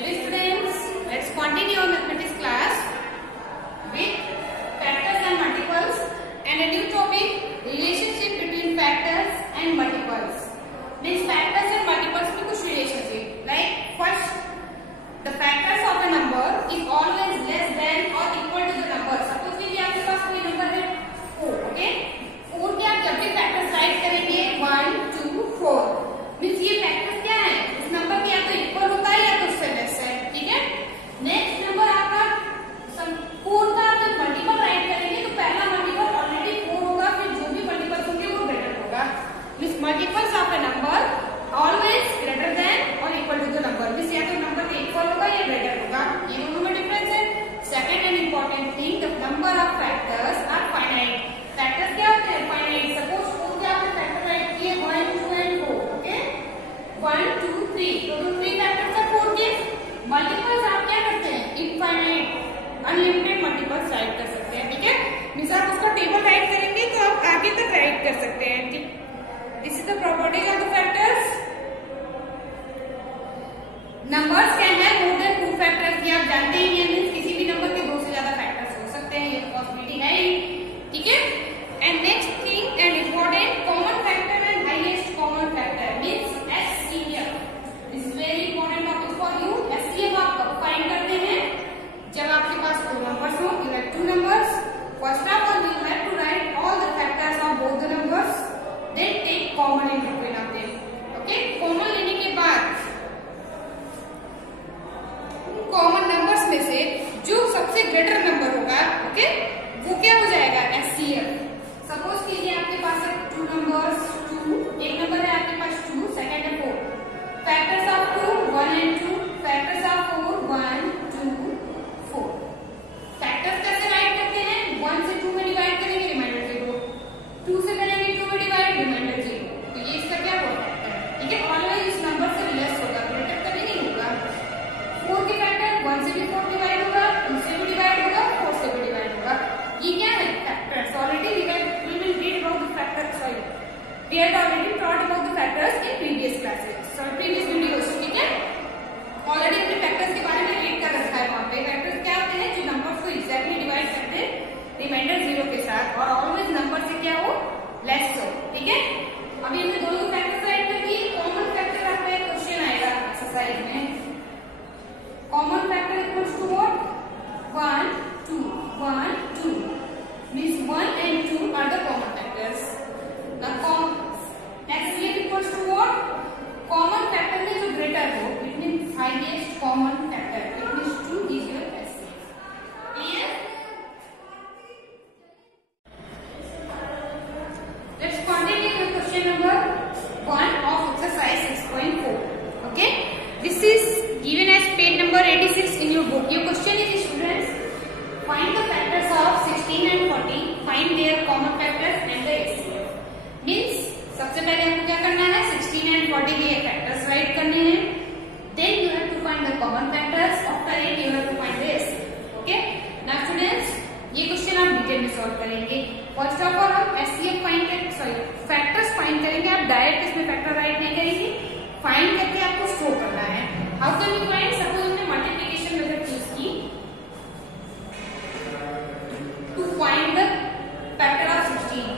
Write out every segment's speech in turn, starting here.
Dear students, let's continue our mathematics class with factors and multiples and a new topic, relationship between factors and multiples. Means factors and multiples में कुछ relationship. Like first, the factors of a number is always less than or equal to the number. Suppose कि आपके पास कोई number है 4, okay? 4 के आप जब भी factors write करेंगे 1, 2, 4. मीन्स ये फैक्टर्स क्या है, उस नंबर के या तो इक्वल होता है या तो उससे लेस है. ठीक है. नेक्स्ट नंबर आपका 4 का आप जब मल्टीपल राइट करेंगे तो पहला मल्टीपल ऑलरेडी 4 होगा, फिर जो भी मल्टीपल्स होंगे वो ग्रेटर होगा. Means multiples of a number always greater than और equal to the number. Means या तो नंबर के इक्वल होगा या ग्रेटर होगा. ये दोनों में डिफरेंस है. Second and important thing, the number of factors are finite. Factors क्या होते हैं? फाइनाइट. सपोज 4 के आपने फैक्टर राइट किए 1, 2 एंड 4. 1, 2, 3 तो 3 फैक्टर्स है 4 के. मल्टीपल्स आप क्या करते हैं? इनफाइनाइट अनलिमिटेड मल्टीपल्स राइट कर सकते हैं. ठीक है. मींस आप उसका टेबल राइट करेंगे तो आप आगे तक राइट कर सकते हैं. This is the properties of the factors. Numbers can have more than 2 factors. ये आप जानते ही हैं. मींस किसी भी नंबर के 2 से ज्यादा फैक्टर्स हो सकते हैं. ये पॉसिबिलिटी है ही. ठीक है. And next thing and important, common factor and highest common factor means this is very important topic for you. HCF आप कब फाइंड करते हैं? जब आपके पास 2 नंबर्स हो. You have 2 numbers. First of all you have to write all the factors of both the numbers, then take common in between of them. Okay. Common लेने के बाद कॉमन नंबर्स में से जो सबसे ग्रेटर नंबर होगा, okay, वो क्या हो जाएगा? एचसीएफ. सपोज कीजिए आपके पास है 2 नंबर्स. 2 एक नंबर है आपके पास 2, सेकंड है 4. Factors of 2 1 and 2. Factors of 4 1, 2, 4. Factors कैसे राइट करते हैं? 1 से 2 में डिवाइड करेंगे, रिमाइंडर 0. 2 से करेंगे 2 में डिवाइड, रिमाइंडर 0. तो ये इसका क्या होगा? फैक्टर. ठीक है. ऑलवेज इस नंबर से लेस होगा, ग्रेटर कभी नहीं होगा. 4 के फैक्टर 1 से भी 4 डिवाइड होगा, 2 से भी डिवाइड होगा, 4 से भी डिवाइड होगा. ये क्या है? Factors. Already we will read about the factors. Sorry, we had already taught about the factors in previous classes. Sorry, previous videos. ठीक है. ऑलरेडी हमने फैक्टर्स के बारे में रीड कर रखा है. वहां पे फैक्टर्स क्या होते हैं? जो नंबर्स को एग्जैक्टली डिवाइड करते हैं रिमाइंडर 0 के साथ और ऑलवेज नंबर से क्या हो? लेस हो. ठीक है. अभी हमने दोनों फैक्टर्स राइट कर दिए. कॉमन फैक्टर आपका एक क्वेश्चन आएगा एक्सरसाइज में. Common factor equals to what? 1, 2 1, 2 means 1 and 2 are the common factors. Now HCF equals to what? Common factor में जो greater हो, it means highest common factor. It means 2 is your HCF. Clear? Let's continue with question number 1 of exercise 6.4. Okay? This is given as page number 86 in your book. Your question is, students, find the factors of 16 and 40. Find their common factors and the HCF. Means सबसे पहले आपको क्या करना है? 16 and 40 के factors right करने हैं. Then you have to find the common factors. After it you have to find the HCF. Okay? Now students, ये क्वेश्चन आप डिटेल में सॉल्व करेंगे. फर्स्ट ऑफ ऑल हम HCF फाइंड करेंगे, सॉरी फैक्टर्स फाइंड करेंगे. आप डायरेक्ट इसमें factor right नहीं करेंगे. फाइंड करके आपको शो करना है. How can you find? Suppose हमने मल्टीप्लिकेशन मेथड चूज की to find the factor of 16.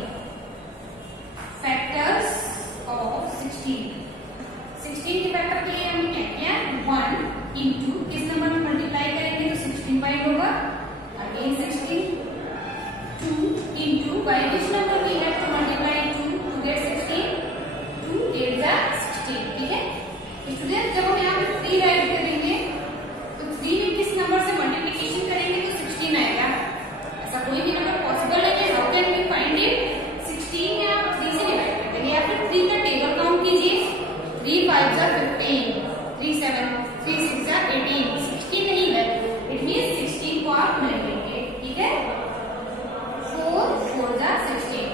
Factors of 16. 16 के फैक्टर के लिए हमने क्या किया? 1 into किस नंबर में मल्टीप्लाई करेंगे तो 16 फाइंड होगा. Again 16. 2 into by which number we have to multiply 2 to get 16? 2 8 is 16. ठीक है. स्टूडेंट जब हम यहाँ पे 3 राइट करेंगे तो 3 में किस नंबर से मल्टीप्लिकेशन करेंगे तो 16 आएगा. ऐसा कोई भी नंबर पॉसिबल नहीं है. How can we find it? 16 में आप 3 से डिवाइड कर देंगे या फिर 3 का टेबल काउंट कीजिए. 3 5 are 15, 3 7 3 6 are 18. 16 नहीं है. इट मींस 16 को आप नहीं लेंगे. ठीक है. 4 4 are 16.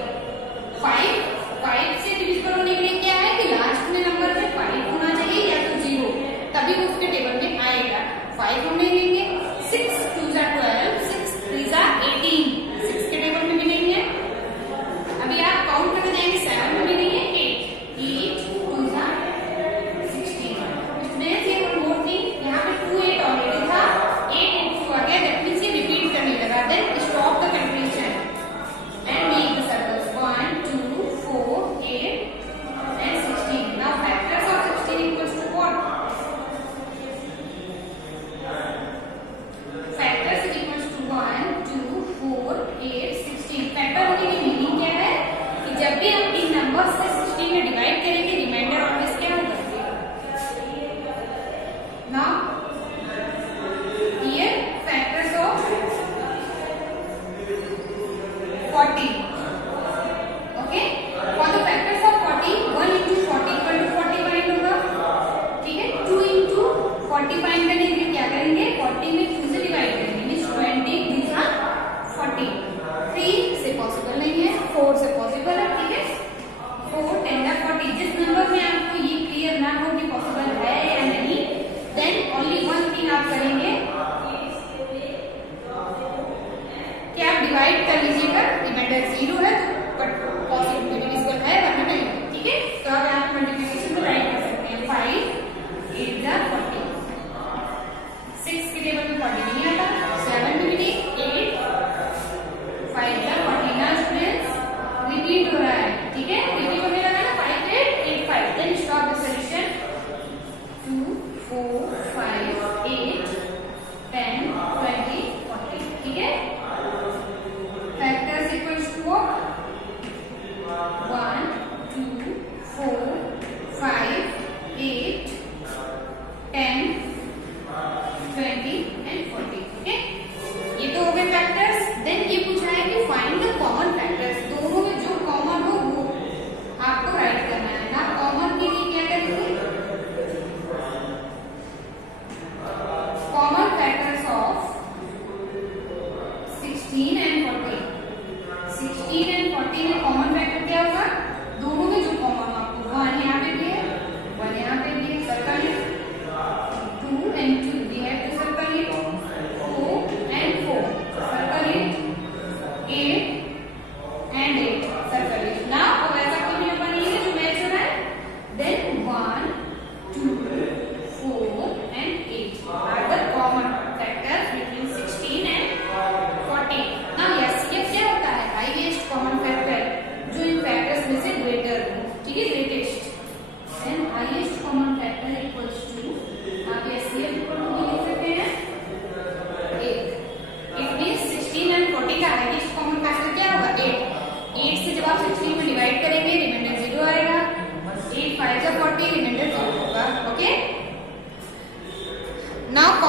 5 से डिविजिबल होने के लिए क्या है कि लास्ट में नंबर में 5 होना चाहिए या तो 0, तभी उसके टेबल में आएगा. 5 हम नहीं लेंगे. 6 2 are 12, 6 3 are 18. 6 के टेबल में भी नहीं है. अभी आप काउंट करने जाएंगे 7 में भी नहीं है. 8 2 are 16. इसमें से वन मोर थिंग, यहाँ पे 2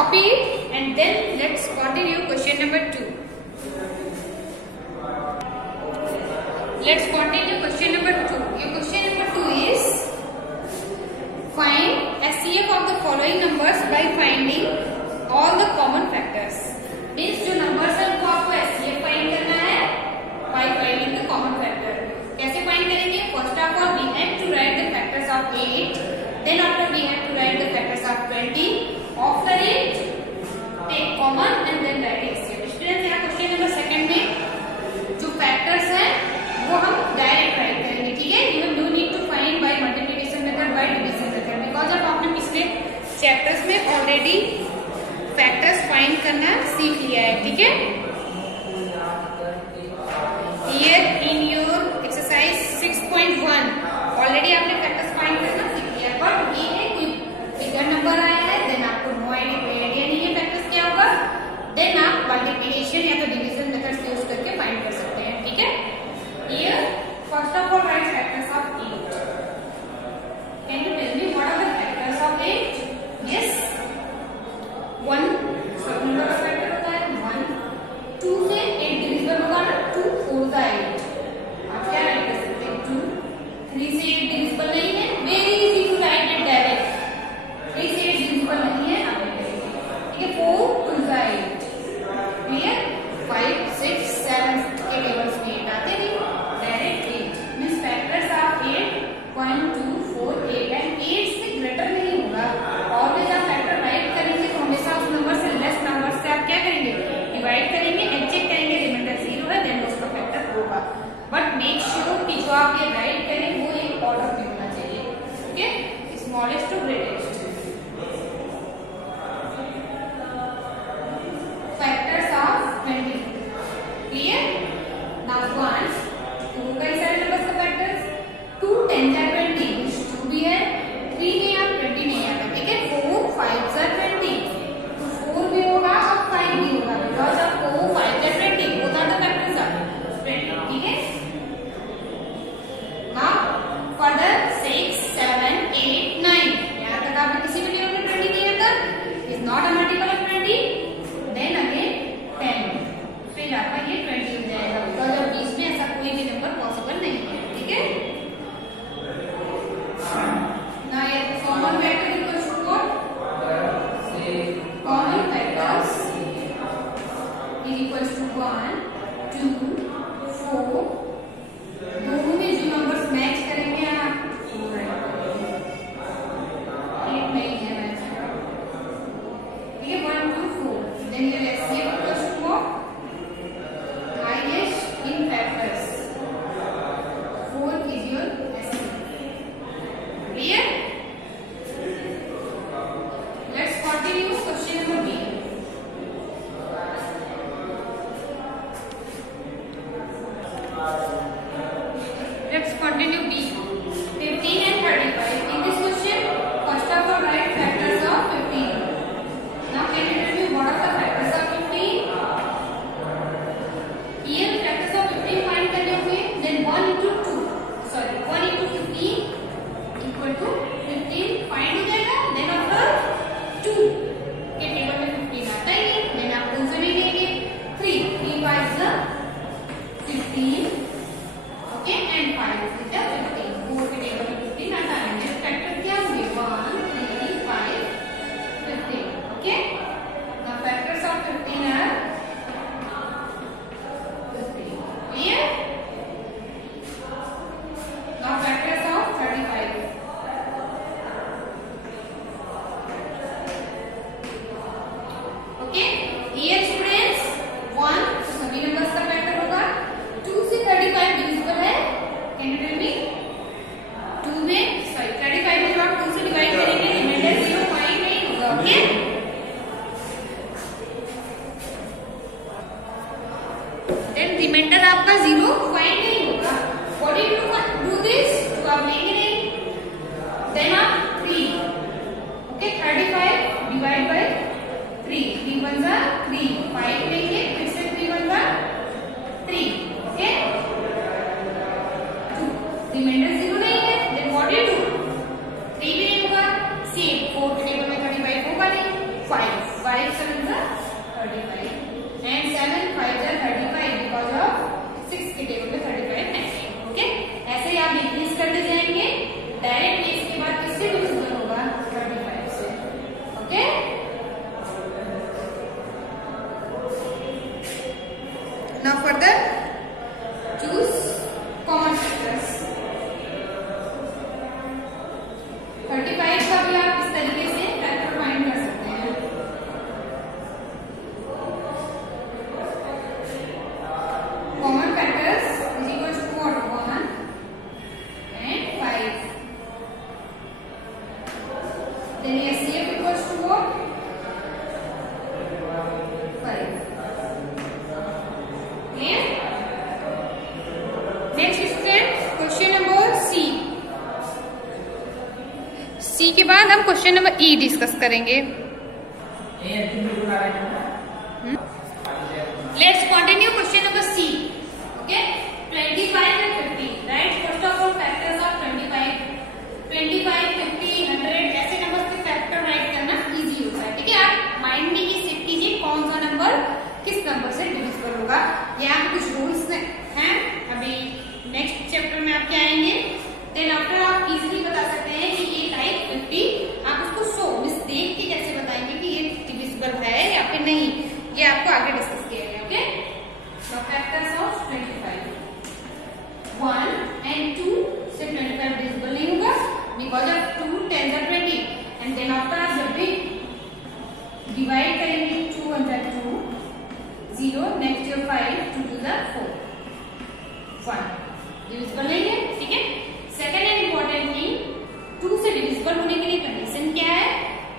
copy it and then let's continue question number 2. Let's continue question number 2. Your question number 2 is find SCF of the following numbers by finding all the common factors. Means जो numbers है उनको आपको SCF find करना है by finding the common factor. कैसे find करेंगे? First of all we have to write the factors of 8. Then after we have to write the factors of 20. After it take common and then write SCF. Students यहाँ question number 2 में जो factors है वो हम direct right करेंगे, ठीक है? You do need to find by multiplication method, by division method, because अब आपने पिछले चैप्टर्स में ऑलरेडी फैक्टर्स फाइंड करना सीख लिया है, ठीक है? Here in your exercise 6.1 already आपने फैक्टर्स फाइंड करना सीख लिया, बट ये है कोई बिगर नंबर आया है देन आपको नो आइडिया नहीं है फैक्टर्स क्या होगा, देन आप मल्टीप्लिकेशन या तो डिवीजन मेथड यूज करके फाइंड कर सकते हैं, ठीक है? Here, first of all, write factors of 8. Can you tell me what are the factors of 8? Yes. 1 सब नंबर का फैक्टर होता है 1. 2 से 8 डिविजिबल होगा ना, 2 4 का 8. आप क्या राइट कर सकते हैं? 2. 3 से 8 डिविजिबल नहीं है, very easy to write it direct. 3 से 8 डिविजिबल नहीं है, आप करेंगे, ठीक है? 4 2 का 8. क्लियर? 5 6 7 के टेबल्स में 8 आते नहीं. 1 2 4 8 एंड 8 से ग्रेटर नहीं होगा. ऑलवेज आप फैक्टर राइट करेंगे तो हमेशा उस नंबर से लेस नंबर से आप क्या करेंगे? डिवाइड करेंगे एंड चेक करेंगे रिमाइंडर 0 है देन उसका फैक्टर होगा. बट मेक श्योर कि जो आप ये राइट करें वो एक ऑर्डर में होना चाहिए, okay? Smallest to greatest. Factors of 20. Clear? Now 1 2 कई सारे नंबर्स का फैक्टर्स 2 10 जा 20 2 भी है, 3 में आप 20 नहीं आता, ठीक है? 4 5 जा 20 तो 4 भी होगा और 5 भी होगा, बिकॉज ऑफ 4 5 जा 20 both are the factors of 20, ठीक है? नाउ फर्दर 6 7 8 9 यहाँ तक आपने किसी भी टेबल में 20 नहीं आता, is not a multiple of 20. Then again 10 फिर आपका ये 20 हो जाएगा, बिकॉज ऑफ बीच में ऐसा कोई भी नंबर पॉसिबल नहीं है, ठीक है? Now your common factor equals to what? Common factors is equals to 1 2 4. दोनों में जो नंबर्स मैच करेंगे आप 8 नहीं है मैच, ठीक है? 1 2 4 then your SCF equals to what? Highest in factors 4 is your clear? Let's continue question number B. Let's continue B. 15 and 35. In this question, first of all write factors of 15. Now can you tell me what are the factors of 15? Here factors of 15 find करने हुए, then 1 into 15 equal to 15 find हो जाएगा. Then after 2 के table में 15 आता ही नहीं, then आप 2 से भी लेंगे 3 3 5 is 15, ओके? And 5 is 15. 4 के टेबल में 15 आता है. फैक्टर क्या होंगे? 1 3 5 15, okay? Now factors of 15 are 15. Clear? Now factors of 35. Okay? Here students 1 तो सभी नंबर्स का फैक्टर होगा. 2 से 35 डिविजिबल है, कैन यू टेल मी? 2 में 35 में जब आप 2 से डिवाइड करेंगे रिमाइंडर 0 फाइंड नहीं होगा, ओके? देन रिमाइंडर आपका 0 फाइंड नहीं होगा. What do you do this? तो आप लेंगे नहीं, देन आप 3, ओके? 35 डिवाइड बाय 3 3 1 जा 3 5 लेंगे, फिर से 3 1 जा 3, ओके? 2 रिमाइंडर 0 नहीं है, देन व्हाट डू 3 भी नहीं होगा. सेम 4 टेबल में 35 होगा नहीं, 5 5 7 35 and 7 5 35 because of 6 के टेबल में 35 है। ओके, ऐसे ही आप इंक्रीज करते जाएंगे। डायरेक्ट इसके बाद किससे डिविजिबल होगा? 35 से। Okay, now further choose common factors. 35 का भी आप इस तरीके से फैक्टर फाइंड कर सकते हैं। Common factors is equal to 1 and 5. Then HCF equals to what? 5. Clear? Next student, question number C. C के बाद हम क्वेश्चन नंबर E डिस्कस करेंगे। Let's continue question number C. Okay, 25 and 50. Right? First of all, factors of 25, 50, 100 ऐसे number के factor right करना easy होता है। ठीक है, आप माइंड में ये सेट कीजिए कौन सा नंबर किस नंबर से डिविजिबल होगा। यहाँ पे कुछ रूल्स हैं, अभी नेक्स्ट चैप्टर में आपके आएंगे। देन आफ्टर आप इजीली बता सकते हैं कि ये टाइप 50, आप उसको देख के कैसे बताएंगे कि ये डिविजिबल है या फिर नहीं, ये आपको आगे डिस्कस किया गया। Okay, so factors of 25, 1 and 2 से 25 डिविजिबल नहीं होगा because of 2 10 20 and then after आप जब भी डिवाइड करेंगे 2 1 2 0 नेक्स्ट 5 2 2 4 1 डिविजिबल नहीं है। ठीक है, सेकेंड एंड इम्पोर्टेंट थिंग, 2 से डिविजिबल होने के लिए कंडीशन क्या है?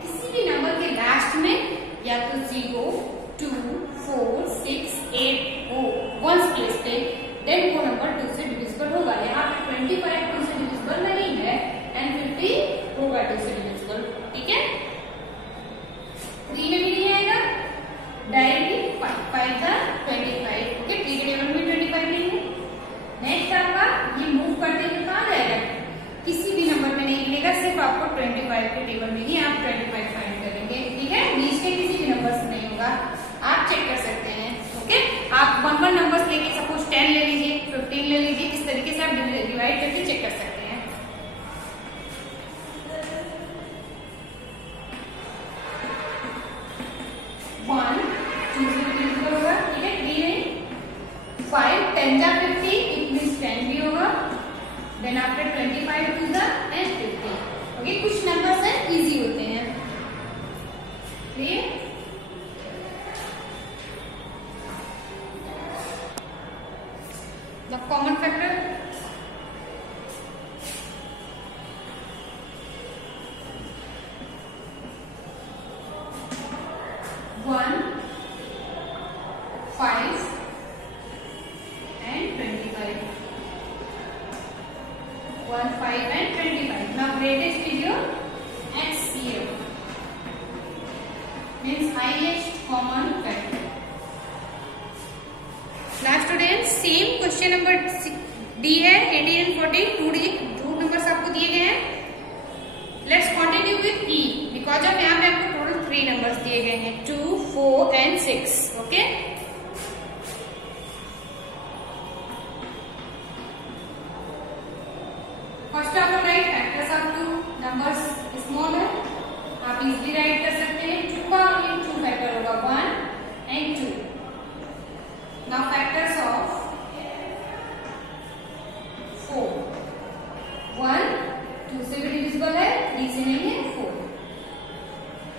किसी भी नंबर के लास्ट में या तो 0 2 4 6 8 हो वंस प्लेस पे, देन वो नंबर 2 से डिविजिबल होगा। यहाँ पे 25 2 से डिविजिबल नहीं है एंड 50 होगा 2 से डिविजिबल। ठीक है, 3 में भी नहीं आएगा, डायरेक्टली 5 था 25। ओके, 3 के टेबल में 25 नहीं है। नेक्स्ट आपका ये मूव करते हुए कहाँ जाएगा? किसी भी नंबर में नहीं मिलेगा, सिर्फ आपको 25 के टेबल में ही आप 25 फाइंड करेंगे। ठीक है, बीच के किसी भी नंबर से नहीं होगा, आप चेक कर सकते हैं। ओके, आप 1 नंबर्स लेके सपोज 10 ले लीजिए, 15 ले लीजिए, इस तरीके से आप डिवाइड करके चेक कर सकते हैं। वन 2 से डिविजिबल होगा। ठीक है, 3 में 5 10 50 इट मींस 10 भी होगा। Then after 25 2 and 50। ओके, कुछ नंबर्स हैं इजी होते हैं। Clear? The common factor, one 5 and 25. 1 5 and 25. Now greatest is your HCF, means highest common factor. Last students, same question number D है, 18 and 40, 2 नंबर्स आपको दिए गए हैं। Let's continue with E because of यहाँ पे आपको टोटल 3 नंबर्स दिए गए हैं, 2 4 and 6. Okay, first of all right factors of 2 numbers small है, आप इजीली राइट कर सकते हैं। 2 का ओनली 2 फैक्टर होगा, 1 and 2. नाउ फैक्टर्स ऑफ 4, 1 2 से भी डिविजिबल है, 3 से नहीं है, 4.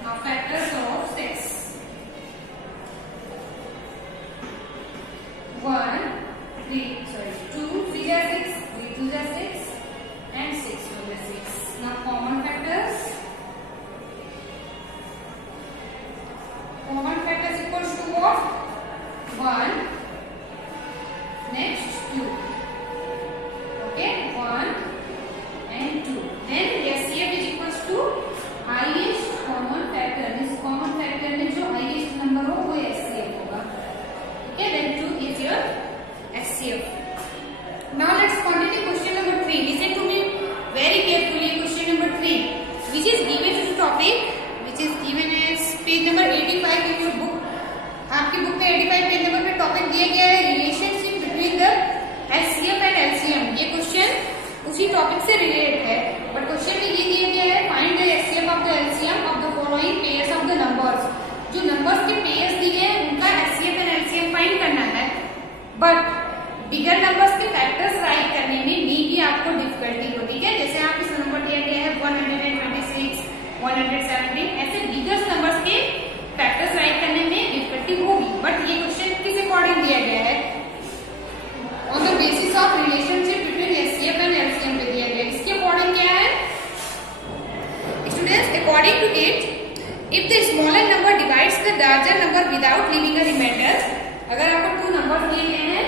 नाउ फैक्टर्स ऑफ 6, आपकी बुक में 85 पेज नंबर पे टॉपिक दिया गया है relationship between the HCF and LCM. ये क्वेश्चन उसी टॉपिक से रिलेटेड है, बट क्वेश्चन में ये दिया गया है find the HCF of the LCM of the following pairs of the numbers. जो नंबर्स के पेयर्स दिए हैं उनका एचसीएफ एंड एलसीएम फाइंड करना है, बट बिगर नंबर्स के फैक्टर्स राइट करने में भी आपको डिफिकल्टी होती है। जैसे आप इस नंबर दिया गया है 126, 117, ऐसे बिगर नंबर्स के फैक्टर्स राइट करने में डिफिकल्टी होगी, बट ये क्वेश्चन किस अकॉर्डिंग दिया गया है, on the basis of relationship between HCF and LCM पे दिया गया है। इसके अकॉर्डिंग क्या है students, according to it, if the smaller number divides the larger number without leaving a remainder. अगर आपको 2 नंबर दिए गए हैं,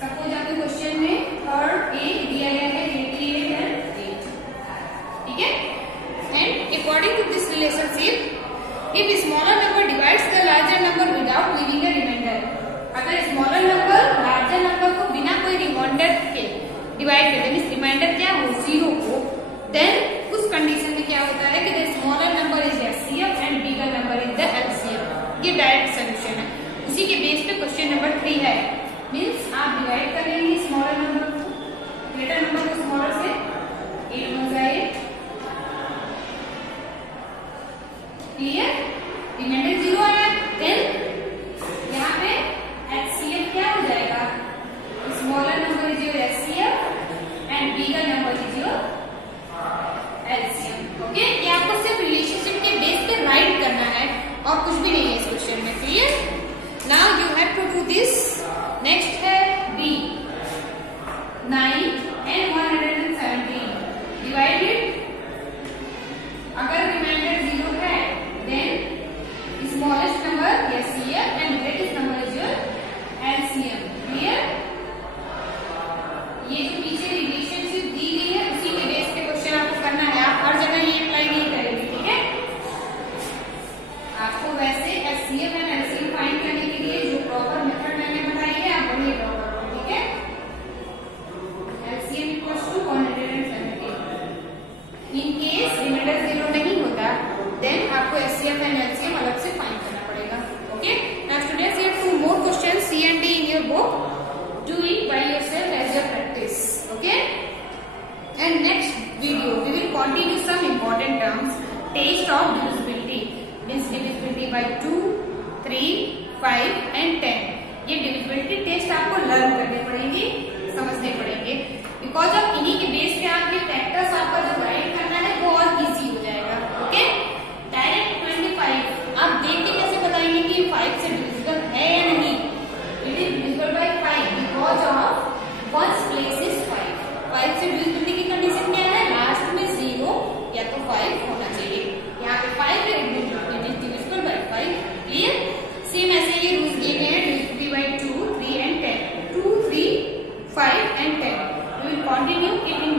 सपोज आपके क्वेश्चन में थर्ड ए दिया गया है 88 एंड 8, ठीक है, and according to this relationship if smaller number divides the larger number without leaving a remainder, अगर स्मॉलर नंबर लार्जर नंबर को बिना कोई रिमाइंडर के डिवाइड कर दे, रिमाइंडर क्या हो 0 को, देन उस कंडीशन में क्या होता है कि the smaller number is HCF and bigger number is the LCM. ये डायरेक्ट सोल्यूशन है, उसी के बेस पे क्वेश्चन नंबर 3 है। मीन्स आप डिवाइड कर लेंगे स्मॉलर नंबर को, ग्रेटर नंबर को स्मॉलर से, 8 1 8, क्लियर, रिमाइंडर 0 आया, देन यहाँ पे एचसीएफ क्या हो जाएगा, smaller number is your HCF and bigger number is your LCM. Okay, ये आपको सिर्फ रिलेशनशिप के बेस पे राइट करना है और कुछ भी नहीं है इस क्वेश्चन में, clear. Now you have to do this. Next है बी, 9 and 117 डिवाइडेड, अगर रिमाइंडर 0 है then smallest number HCF and greatest number is your LCM, clear. ये जो पीछे रिलेशनशिप दी गई है उसी के बेस पे क्वेश्चन आपको करना है, आप हर जगह ये अप्लाई नहीं करेंगे, ठीक है। आपको वैसे एचसीएफ एंड एलसीएम फाइंड करने के लिए जो प्रॉपर मेथड मैंने बताई है आप वही ड्रॉ करो, ठीक है। LCM equals to 117। In case remainder 0 नहीं होता देन आपको एचसीएफ एंड एलसीएम अलग से फाइंड करना पड़ेगा, okay. Now students, you have 2 more questions C and D in your book. Do it by yourself as your practice, okay. And next video we will continue some important terms. Test of divisibility means divisibility by 2, 3, 5 and 10. ये divisibility test आपको learn करने पड़ेंगे, समझने पड़ेंगे, because of इन्हीं के base पे आपके फैक्टर्स आपका जो राइट करना है वो और इजी हो जाएगा, ओके। डायरेक्ट 25 आप देख के कैसे बताएंगे कि 5 से डिविजिबल है या नहीं, it is divisible by 5 because of ones place is 5 से डिविजिबिलिटी की कंडीशन क्या है, लास्ट में 0 या तो 5 होना चाहिए, यहाँ पे 5 है, it is divisible by 5, clear. Same ऐसे ये रूल्स दिए गए हैं divisibility bye 2, 3 and 10, 2, 3, 5 and 10. We will continue it in